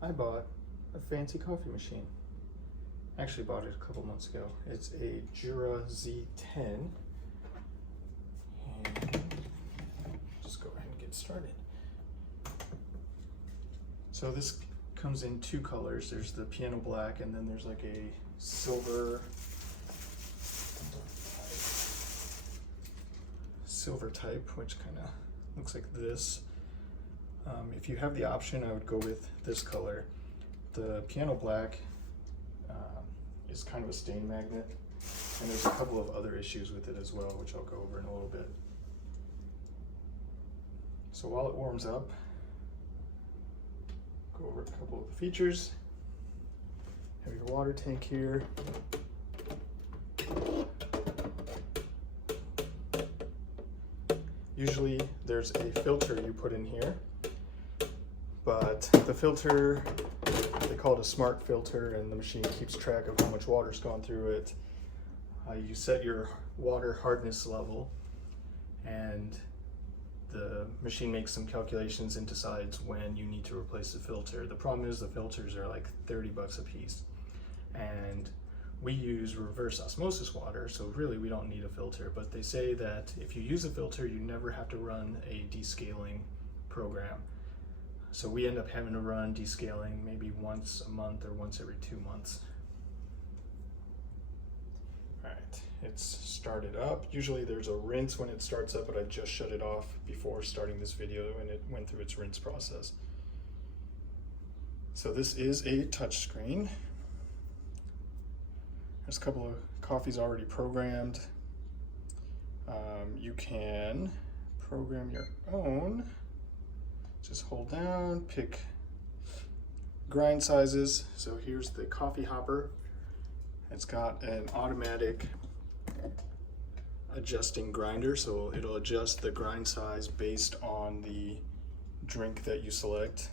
I bought a fancy coffee machine. Actually bought it a couple months ago. It's a Jura Z10. And just go ahead and get started. So this comes in two colors. There's the piano black, and then there's like a silver type, which kind of looks like this. If you have the option, I would go with this color. The piano black is kind of a stain magnet, and there's a couple of other issues with it as well, which I'll go over in a little bit. So while it warms up, go over a couple of the features. Have your water tank here. Usually there's a filter you put in here, but the filter, they call it a smart filter, and the machine keeps track of how much water's gone through it. You set your water hardness level, and the machine makes some calculations and decides when you need to replace the filter. The problem is the filters are like 30 bucks a piece, and we use reverse osmosis water, so really we don't need a filter, but they say that if you use a filter, you never have to run a descaling program. So we end up having to run descaling maybe once a month or once every 2 months. All right, it's started up. Usually there's a rinse when it starts up, but I just shut it off before starting this video and it went through its rinse process. So this is a touch screen. There's a couple of coffees already programmed. You can program your own. Just hold down, pick grind sizes. So here's the coffee hopper. It's got an automatic adjusting grinder, so it'll adjust the grind size based on the drink that you select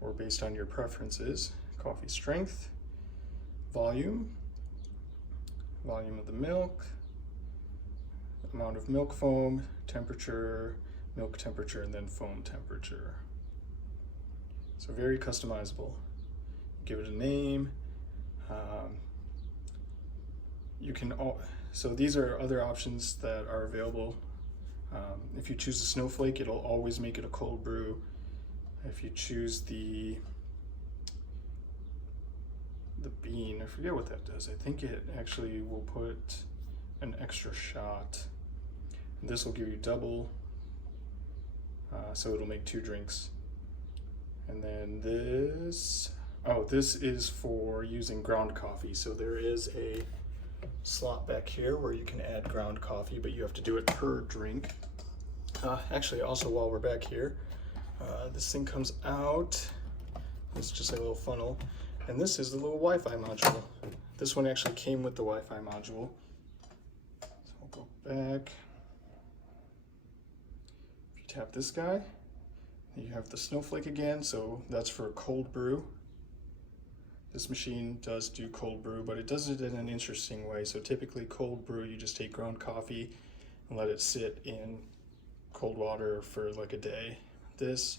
or based on your preferences. Coffee strength, volume of the milk, amount of milk foam, temperature, milk temperature, and then foam temperature. So very customizable. Give it a name. So these are other options that are available. If you choose the snowflake, it'll always make it a cold brew. If you choose the bean, I forget what that does. I think it actually will put an extra shot. And this will give you double, so it'll make 2 drinks. And then this is for using ground coffee. So there is a slot back here where you can add ground coffee, but you have to do it per drink. Actually, also while we're back here, this thing comes out. It's just like a little funnel. And this is the little Wi-Fi module. This one actually came with the Wi-Fi module. So we'll go back. If you tap this guy, you have the snowflake again, so that's for cold brew. This machine does do cold brew, but it does it in an interesting way. So typically cold brew, you just take ground coffee and let it sit in cold water for like a day. This,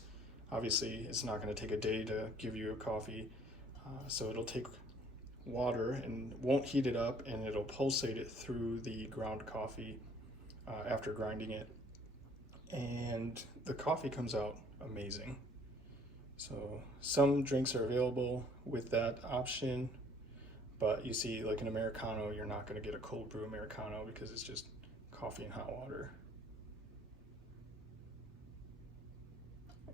obviously, it's not going to take a day to give you a coffee. So it'll take water and won't heat it up, and it'll pulsate it through the ground coffee after grinding it. And the coffee comes out amazing. So some drinks are available with that option, but you see, like an Americano, you're not going to get a cold brew Americano because it's just coffee and hot water.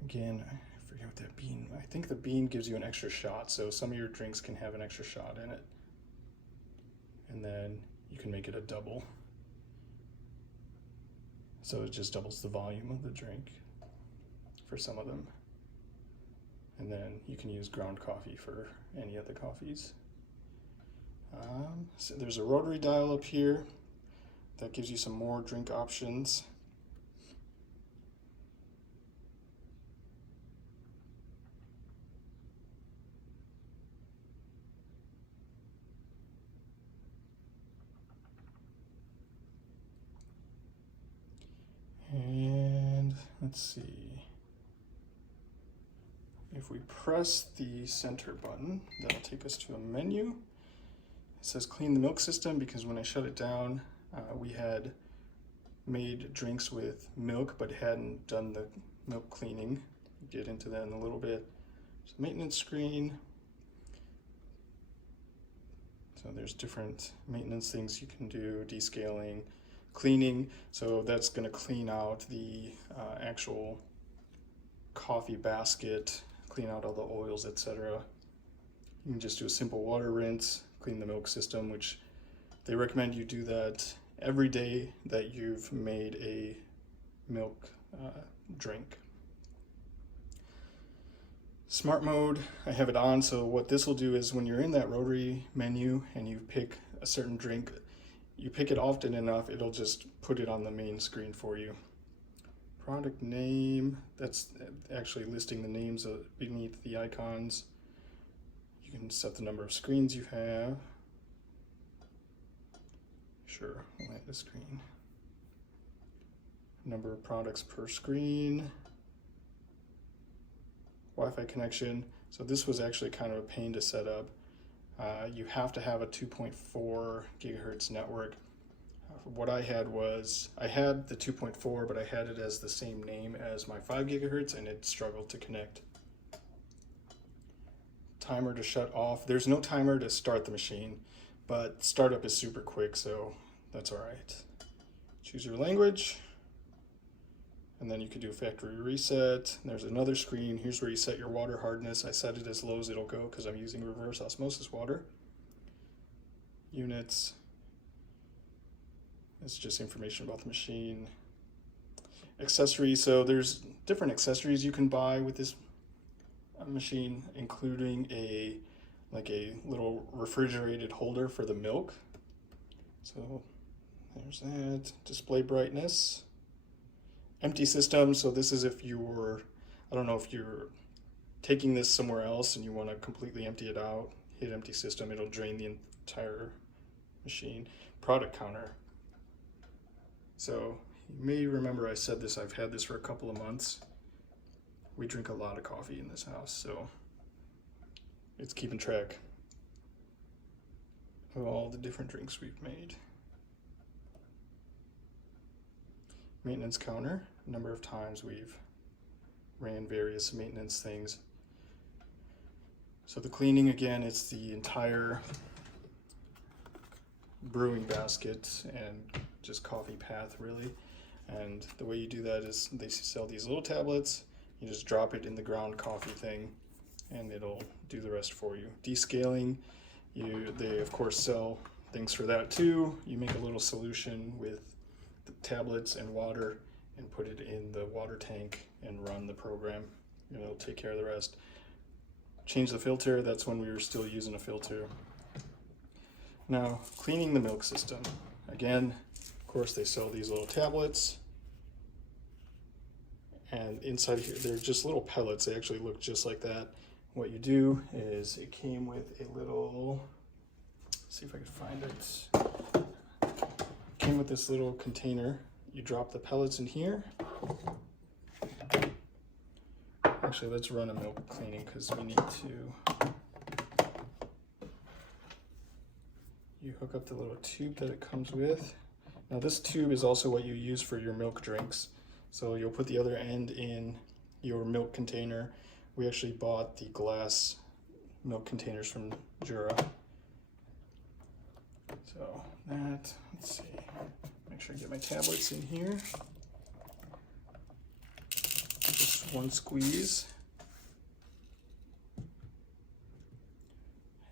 Again, I forget what that bean, I think the bean gives you an extra shot, so some of your drinks can have an extra shot in it. And then you can make it a double. So it just doubles the volume of the drink for some of them. And then you can use ground coffee for any of the coffees. So there's a rotary dial up here that gives you some more drink options. And let's see. If we press the center button, that'll take us to a menu. It says clean the milk system because when I shut it down, we had made drinks with milk but hadn't done the milk cleaning. Get into that in a little bit. So maintenance screen. So there's different maintenance things you can do, descaling, cleaning. So that's going to clean out the actual coffee basket, clean out all the oils, etc. You can just do a simple water rinse, clean the milk system, which they recommend you do that every day that you've made a milk drink. Smart mode, I have it on, so what this will do is when you're in that rotary menu and you pick a certain drink, you pick it often enough, it'll just put it on the main screen for you. Product name, that's actually listing the names beneath the icons. You can set the number of screens you have. Sure, I'll hit the screen. Number of products per screen. Wi-Fi connection. So this was actually kind of a pain to set up. You have to have a 2.4 gigahertz network. What I had was, I had the 2.4, but I had it as the same name as my 5 gigahertz and it struggled to connect. Timer to shut off. There's no timer to start the machine, but startup is super quick, so that's all right. Choose your language. And then you can do a factory reset. There's another screen. Here's where you set your water hardness. I set it as low as it'll go because I'm using reverse osmosis water. Units. It's just information about the machine. Accessories. So there's different accessories you can buy with this machine, including a little refrigerated holder for the milk. So there's that. Display brightness. Empty system, so this is if you're, I don't know if you're taking this somewhere else and you want to completely empty it out, hit empty system, it'll drain the entire machine. Product counter. So you may remember I said this, I've had this for a couple of months. We drink a lot of coffee in this house, so it's keeping track of all the different drinks we've made. Maintenance counter, number of times we've ran various maintenance things. So the cleaning, again, it's the entire brewing basket and just coffee path really. And the way you do that is they sell these little tablets, you just drop it in the ground coffee thing and it'll do the rest for you. Descaling, they of course sell things for that too. You make a little solution with the tablets and water and put it in the water tank and run the program. It'll take care of the rest. Change the filter, that's when we were still using a filter. Now, cleaning the milk system. Again, of course they sell these little tablets. And inside here, they're just little pellets. They actually look just like that. What you do is it came with a little, let's see if I can find it. Came with this little container. You drop the pellets in here. Actually, let's run a milk cleaning because we need to. You hook up the little tube that it comes with. Now this tube is also what you use for your milk drinks. So you'll put the other end in your milk container. We actually bought the glass milk containers from Jura. So that, let's see, make sure I get my tablets in here. Just one squeeze.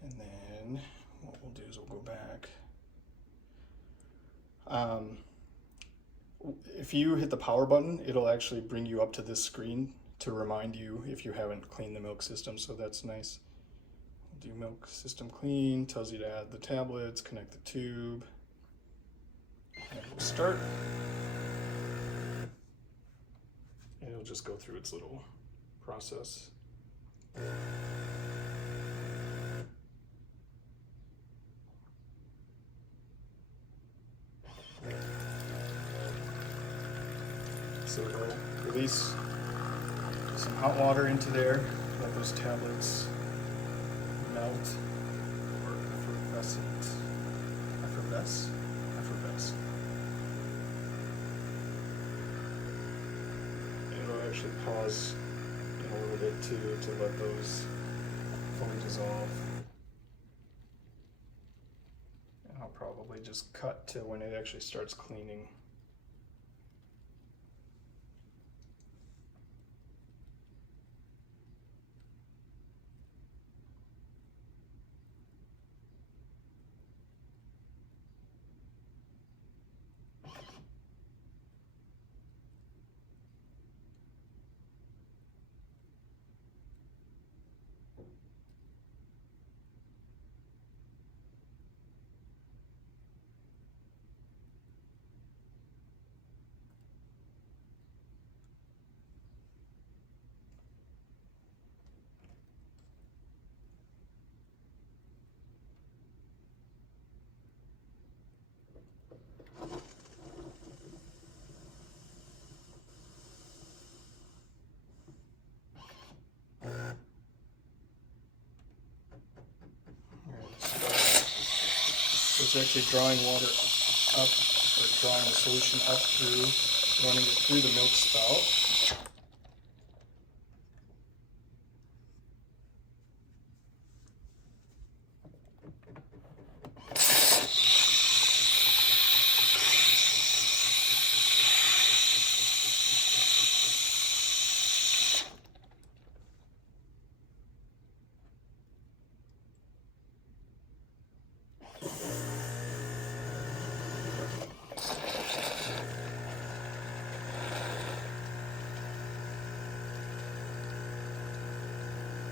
And then what we'll do is we'll go back. If you hit the power button, it'll actually bring you up to this screen to remind you if you haven't cleaned the milk system, so that's nice. Do milk system clean, tells you to add the tablets, connect the tube, and we'll start. And it'll just go through its little process. So it'll release some hot water into there. let those tablets melt or effervesce. It'll actually pause in a little bit to let those foam dissolve. And I'll probably just cut to when it actually starts cleaning. It's actually drawing water up, or drawing the solution up through, running it through the milk spout.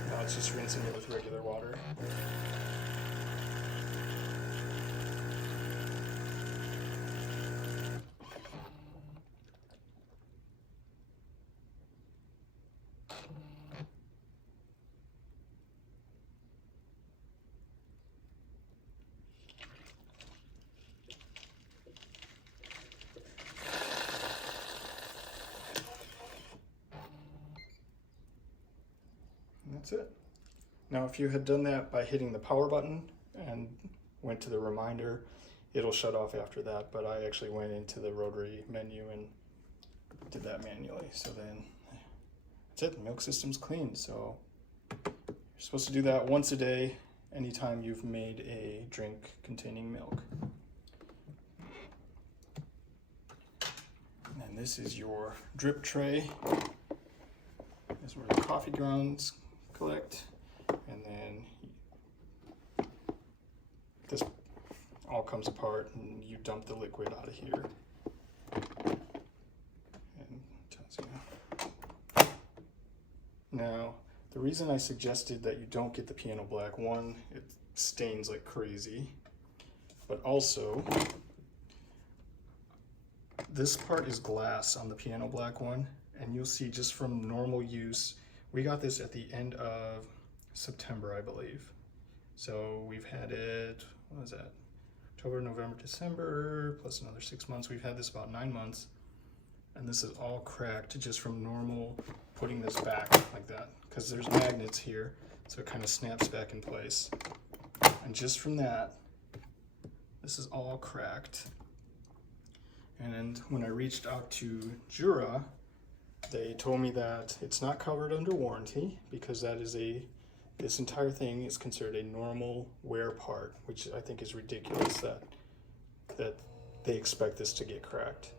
Now it's just rinsing it with regular water. That's it. Now if you had done that by hitting the power button and went to the reminder, it'll shut off after that, but I actually went into the rotary menu and did that manually. So then that's it, the milk system's clean. So you're supposed to do that once a day anytime you've made a drink containing milk. And this is your drip tray. This is where the coffee grounds collect, and then this all comes apart and you dump the liquid out of here. And tells you. Now, the reason I suggested that you don't get the piano black, one, it stains like crazy, but also this part is glass on the piano black one, and you'll see just from normal use, we got this at the end of September, I believe. So we've had it, what was that? October, November, December, plus another 6 months. We've had this about 9 months. And this is all cracked just from normal putting this back like that. Because there's magnets here, so it kind of snaps back in place. And just from that, this is all cracked. And when I reached out to Jura, they told me that it's not covered under warranty because that is this entire thing is considered a normal wear part, which I think is ridiculous that they expect this to get cracked.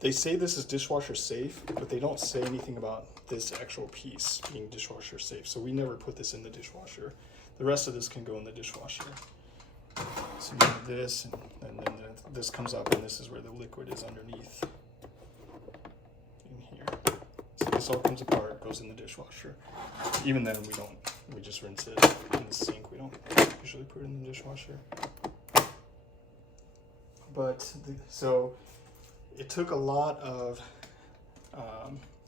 They say this is dishwasher safe, but they don't say anything about this actual piece being dishwasher safe. So we never put this in the dishwasher. The rest of this can go in the dishwasher. So you have this, and then this comes up, and this is where the liquid is underneath in here. So this all comes apart, goes in the dishwasher. Even then, we just rinse it in the sink. We don't usually put it in the dishwasher. But so it took a lot of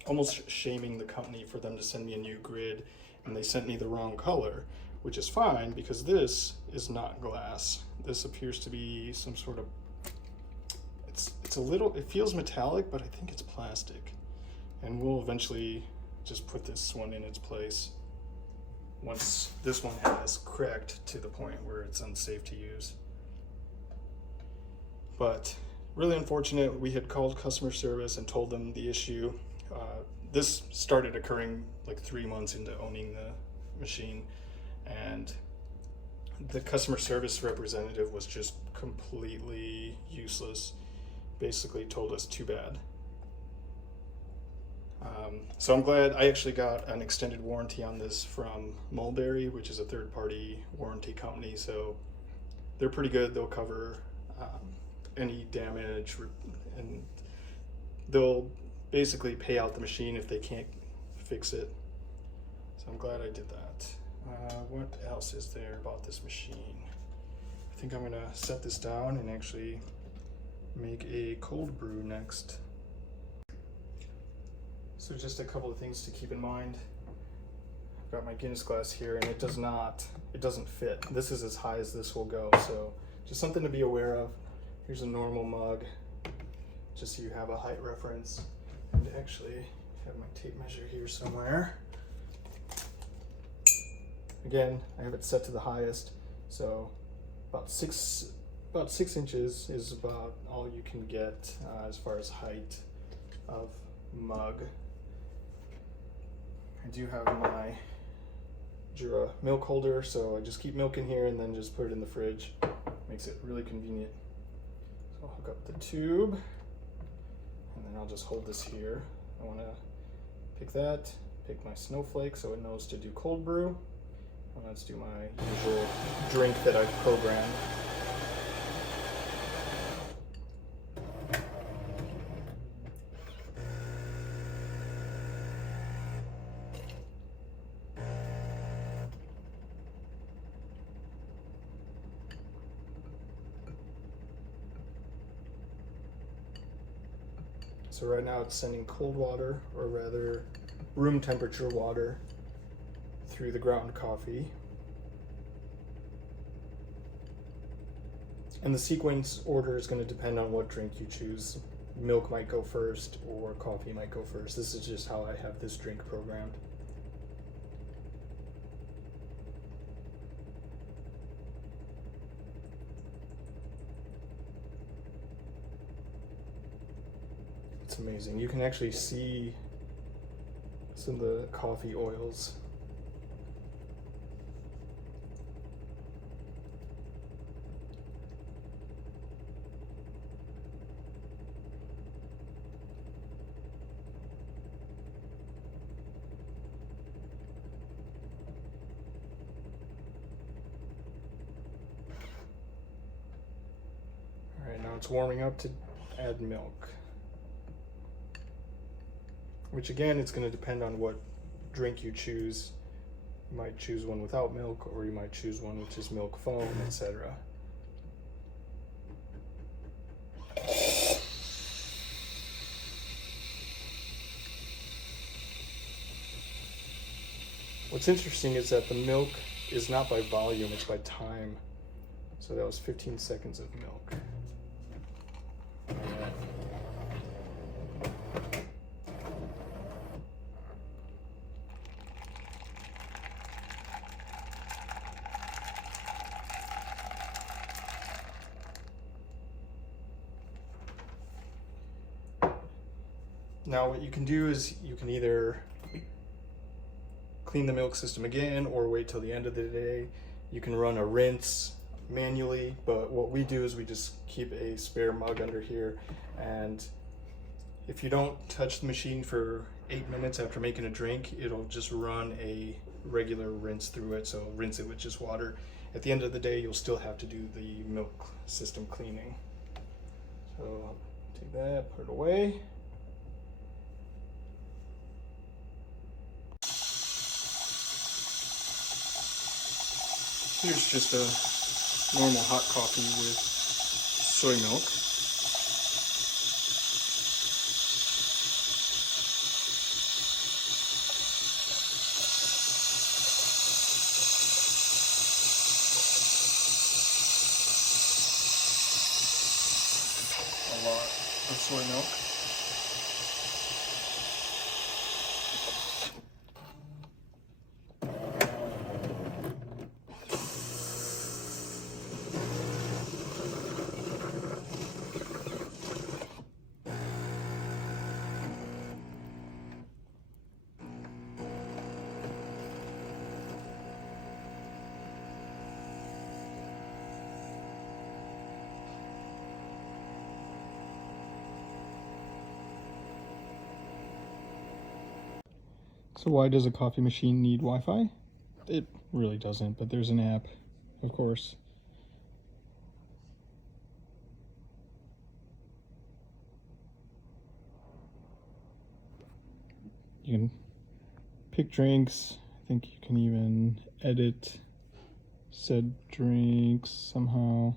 almost shaming the company for them to send me a new grid, and they sent me the wrong color, which is fine because this is not glass. This appears to be some sort of, it's a little, it feels metallic, but I think it's plastic. And we'll eventually just put this one in its place once this one has cracked to the point where it's unsafe to use. But really unfortunate, we had called customer service and told them the issue. This started occurring like 3 months into owning the machine, and the customer service representative was just completely useless. Basically told us too bad. So I'm glad I actually got an extended warranty on this from Mulberry, which is a third-party warranty company. So they're pretty good. They'll cover any damage, and they'll basically pay out the machine if they can't fix it. So I'm glad I did that. What else is there about this machine? I think I'm gonna set this down and actually make a cold brew next. So just a couple of things to keep in mind. I've got my Guinness glass here, and it doesn't fit. This is as high as this will go, so just something to be aware of. Here's a normal mug, just so you have a height reference. And actually, I have my tape measure here somewhere. Again, I have it set to the highest, so about six inches is about all you can get as far as height of mug. I do have my Jura milk holder, so I just keep milk in here and then just put it in the fridge. Makes it really convenient. So I'll hook up the tube, and then I'll just hold this here. I want to pick my snowflake so it knows to do cold brew. And let's do my usual drink that I've programmed. So right now it's sending cold water, or rather room temperature water, through the ground coffee. And the sequence order is going to depend on what drink you choose. Milk might go first or coffee might go first. This is just how I have this drink programmed. It's amazing. You can actually see some of the coffee oils. All right, now it's warming up to add milk. Which again, it's going to depend on what drink you choose. You might choose one without milk, or you might choose one which is milk foam, etc. What's interesting is that the milk is not by volume, it's by time. So that was 15 seconds of milk. Now what you can do is you can either clean the milk system again or wait till the end of the day. You can run a rinse manually, but what we do is we just keep a spare mug under here, and if you don't touch the machine for 8 minutes after making a drink, it'll just run a regular rinse through it, so rinse it with just water. At the end of the day, you'll still have to do the milk system cleaning. So I'll take that, put it away. Here's just a normal hot coffee with soy milk. A lot of soy milk. So why does a coffee machine need Wi-Fi? It really doesn't, but there's an app, of course. You can pick drinks. I think you can even edit said drinks somehow.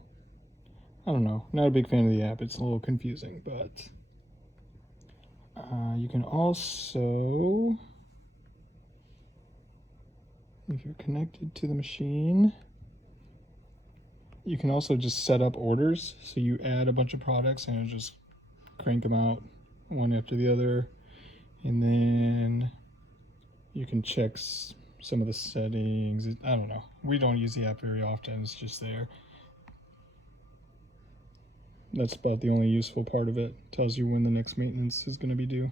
I don't know. Not a big fan of the app. It's a little confusing, but you can also, if you're connected to the machine, you can also just set up orders. So you add a bunch of products and it'll just crank them out one after the other. And then you can check some of the settings. I don't know. We don't use the app very often. It's just there. That's about the only useful part of it. Tells you when the next maintenance is going to be due.